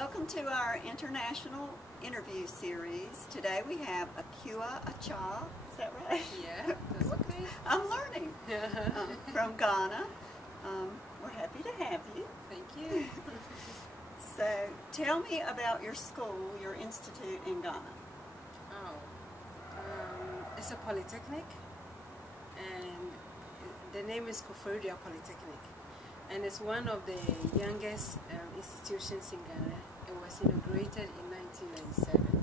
Welcome to our international interview series. Today we have Akua Achiaa. Is that right? Yeah, that's okay. I'm learning. From Ghana. We're happy to have you. Thank you. So tell me about your school, your institute in Ghana. It's a polytechnic, and the name is Koforidua Polytechnic, and it's one of the youngest institutions in Ghana. It was inaugurated in 1997,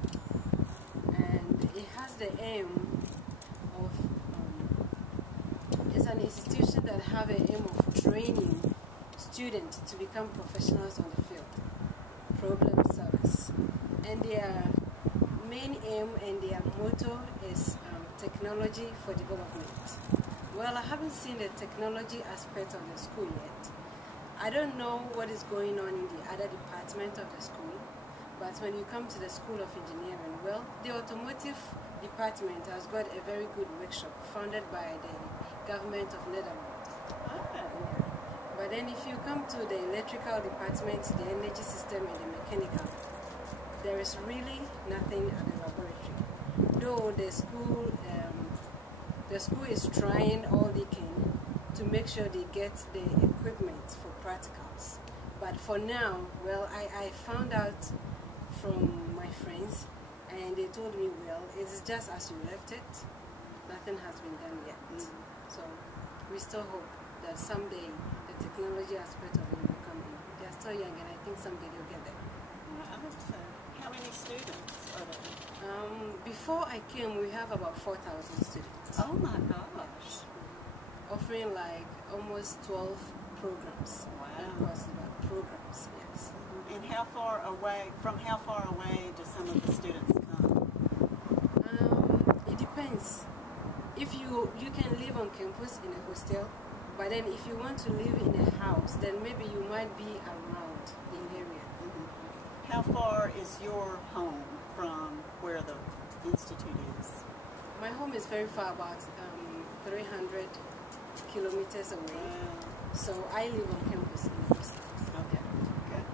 and it has the aim of, it's an institution that have an aim of training students to become professionals on the field, problem solvers, and their main aim and their motto is technology for development. Well, I haven't seen the technology aspect of the school yet. I don't know what is going on in the other department of the school, but when you come to the School of Engineering, well, the automotive department has got a very good workshop funded by the government of Netherlands. But then if you come to the electrical department, the energy system and the mechanical, there is really nothing at the laboratory. Though the school is trying all they can to make sure they get the equipment for practicals. But for now, well, I found out from my friends, and they told me, well, it's just as you left it. Nothing has been done yet. So we still hope that someday the technology aspect of it will come in. They're still young, and I think someday they'll get there. I hope so. How many students are there? Before I came, we have about 4,000 students. Oh my gosh. Offering like almost 12 programs. Wow. Of course, programs, yes. And how far away do some of the students come? It depends. If you can live on campus in a hostel, but then if you want to live in a house, then maybe you might be around the area. How far is your home from where the institute is? My home is very far, about 300 kilometers away. Wow. So I live on campus in the hostel. Okay, good.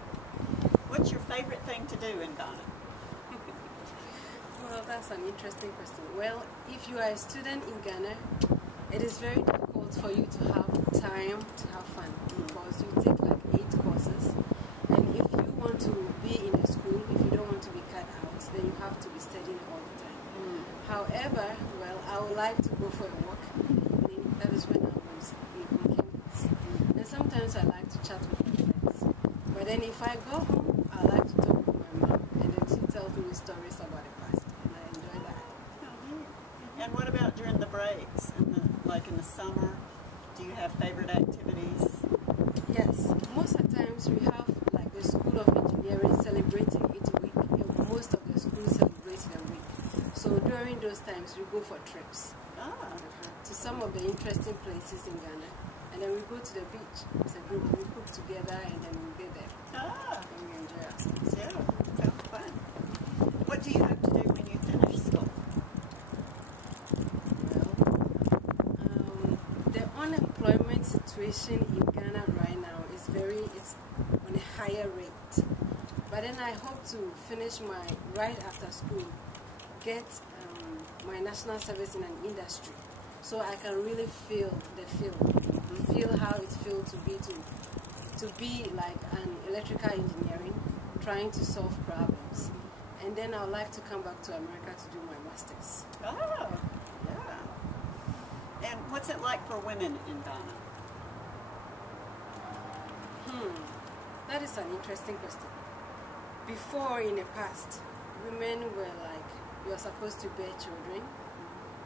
What's your favorite thing to do in Ghana? Well, that's an interesting question. Well, if you are a student in Ghana, it is very difficult for you to have time to have fun because you take like 8 courses. And if you want to be in a school, if you don't want to be cut out, then you have to be studying all the time. However, well, I would like to go for a walk in the evening. That is when I'm on campus. And sometimes I like to chat with my friends. But then if I go home, I like to talk with my mom, and then she tells me stories about the past, and I enjoy that. And what about during the breaks, like in the summer? Do you have favorite activities? Yes, most of the times we have like the School of Engineering celebrating its week. Most of the schools celebrate their week. So during those times we go for trips to some of the interesting places in Ghana. And then we go to the beach as a group. We cook together and then we get there. And we enjoy ourselves. Yeah, sounds fun. What do you have to do when you finish school? Well, the unemployment situation in Ghana right now is it's on a higher rate. But then I hope to finish right after school, get my national service in an industry, so I can really feel the field, feel how it feels to be like an electrical engineering, trying to solve problems. And then I would like to come back to America to do my master's. Yeah. And what's it like for women in Ghana? That is an interesting question. Before, in the past, women were like, you are supposed to bear children,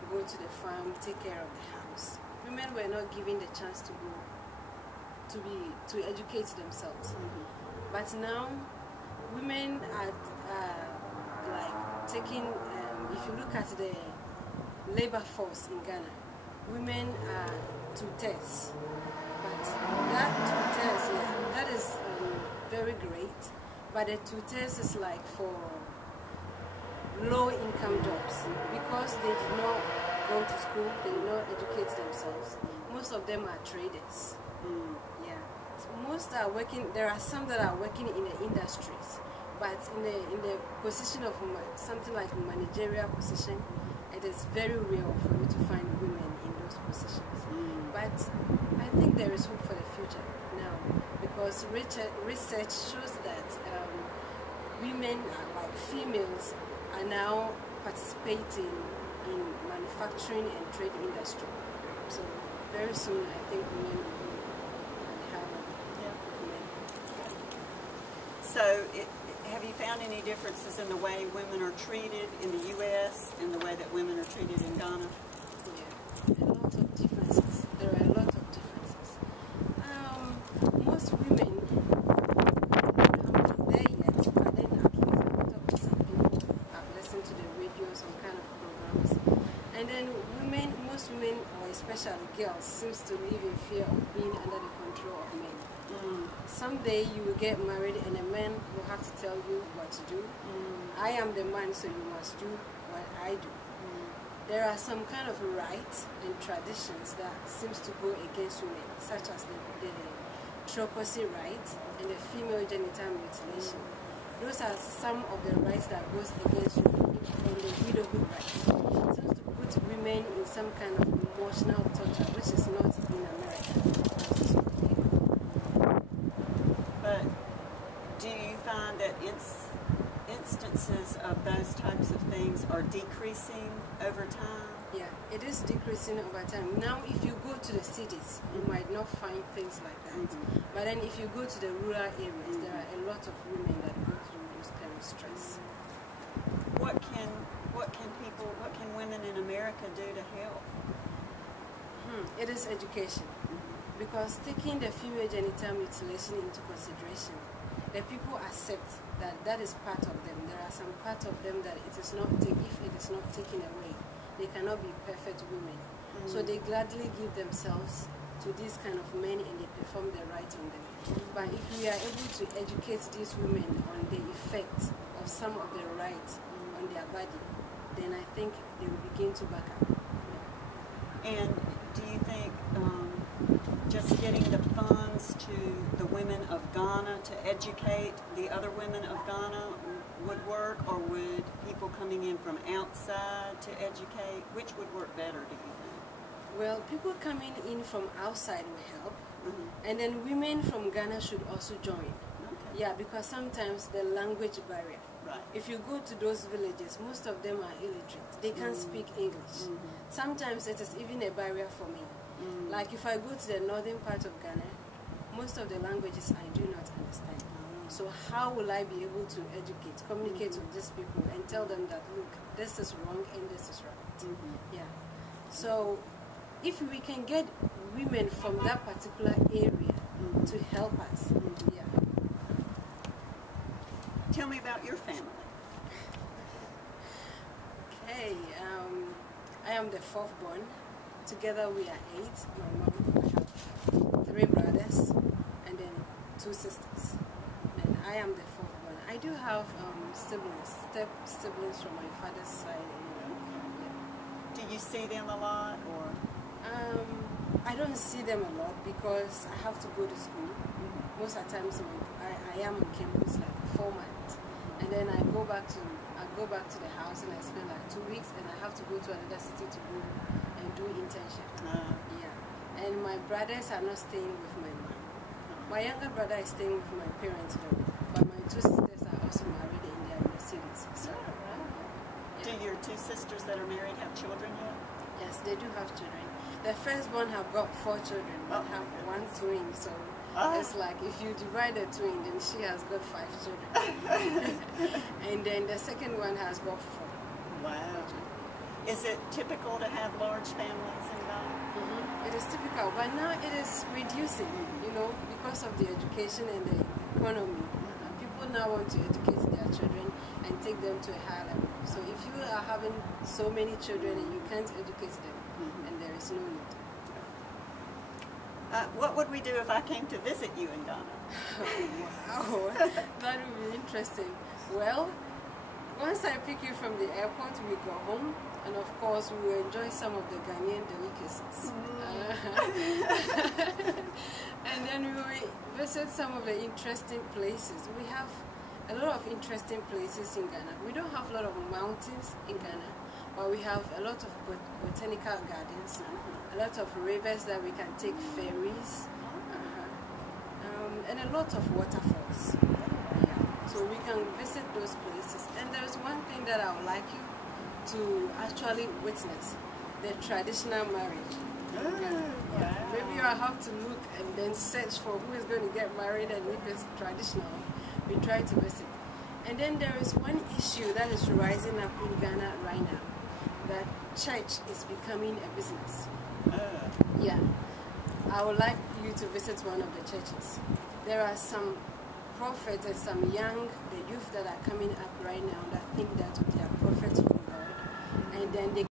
go to the farm, take care of the house. Women were not given the chance to go to educate themselves. But now, women are like taking, if you look at the labor force in Ghana, women are tutors. But that tutors, that is very great. But the tutors is like for low-income jobs because they did not go to school, they did not educate themselves. Most of them are traders. Yeah. So most are working, there are some that are working in the industries, but in the position of something like managerial position, it is very rare for you to find women in those positions. But I think there is hope for the future now, because research shows that women, like females, are now participating in manufacturing and trade industry. So very soon, I think women will have men. So, have you found any differences in the way women are treated in the U.S. and the way that women are treated in Ghana? Yeah, a lot of differences. There are a lot of differences. Most women, I'm not there yet, but then at least I've talked to some people, I've listened to the radio, some kind of programs. And then most women, or especially girls, seems to live in fear of being under the control of men. Someday you will get married and a man will have to tell you what to do. I am the man, so you must do what I do. There are some kind of rights and traditions that seems to go against women, such as the troposi right and the female genital mutilation. Those are some of the rights that goes against women, and the widowhood right. It seems to put women in some kind of emotional torture, which is not in America. But do you find that instances of those types of things are decreasing over time? Yeah, it is decreasing over time. Now, if you go to the cities, you might not find things like that. But then if you go to the rural areas, there are a lot of women that go through this kind of stress. What can women in America do to help? It is education. Because taking the female genital mutilation into consideration, the people accept that that is part of them. There are some parts of them that it is not if it is not taken away, they cannot be perfect women. So they gladly give themselves to these kind of men and they perform the right on them. But if we are able to educate these women on the effect of some of the rights on their body, then I think they will begin to back up. And do you think just getting the funds to the women of Ghana to educate the other women of Ghana would work, or would people coming in from outside to educate? Which would work better, do you think? Well, people coming in from outside will help, and then women from Ghana should also join. Yeah, because sometimes the language barrier. Right. If you go to those villages, most of them are illiterate. They can't speak English. Sometimes it is even a barrier for me. Like if I go to the northern part of Ghana, most of the languages I do not understand. So how will I be able to educate, communicate with these people and tell them that, look, this is wrong and this is right? Yeah. So if we can get women from that particular area to help us, yeah. Tell me about your family. Okay, I am the fourth born. Together we are 8. My mom have 3 brothers and then 2 sisters. And I am the fourth born. I do have siblings, step siblings from my father's side. Do you see them a lot, or? I don't see them a lot because I have to go to school. Most of the times I am on campus like 4 months, and then I go back to the house and I spend like 2 weeks, and I have to go to another city to go and do internship. Yeah, and my brothers are not staying with my mom. My younger brother is staying with my parents home, but my 2 sisters are also married and they are in the cities. So, do your 2 sisters that are married have children yet? Yes, they do have children. The firstborn have got 4 children, but have 1 twin. So it's like if you divide the twin, then she has got 5 children, and then the second one has got 4. Wow. Is it typical to have large families in Ghana? It is typical, but now it is reducing, you know, because of the education and the economy. People now want to educate their children and take them to a higher level. So if you are having so many children and you can't educate them, then there is no need. What would we do if I came to visit you in Ghana? Wow, that would be interesting. Well, once I pick you from the airport, we go home, and of course we will enjoy some of the Ghanaian delicacies. And then we will visit some of the interesting places. We have a lot of interesting places in Ghana. We don't have a lot of mountains in Ghana, but we have a lot of botanical gardens, a lot of rivers that we can take ferries, and a lot of waterfalls. So we can visit those places. And there's one thing that I would like you to actually witness: the traditional marriage. Maybe I have to look and then search for who is going to get married, and if it's traditional, we try to visit. And then there is one issue that is rising up in Ghana right now, that church is becoming a business. Yeah, I would like you to visit one of the churches. There are some prophets and some the youth that are coming up right now that think that they are prophets from God, and then they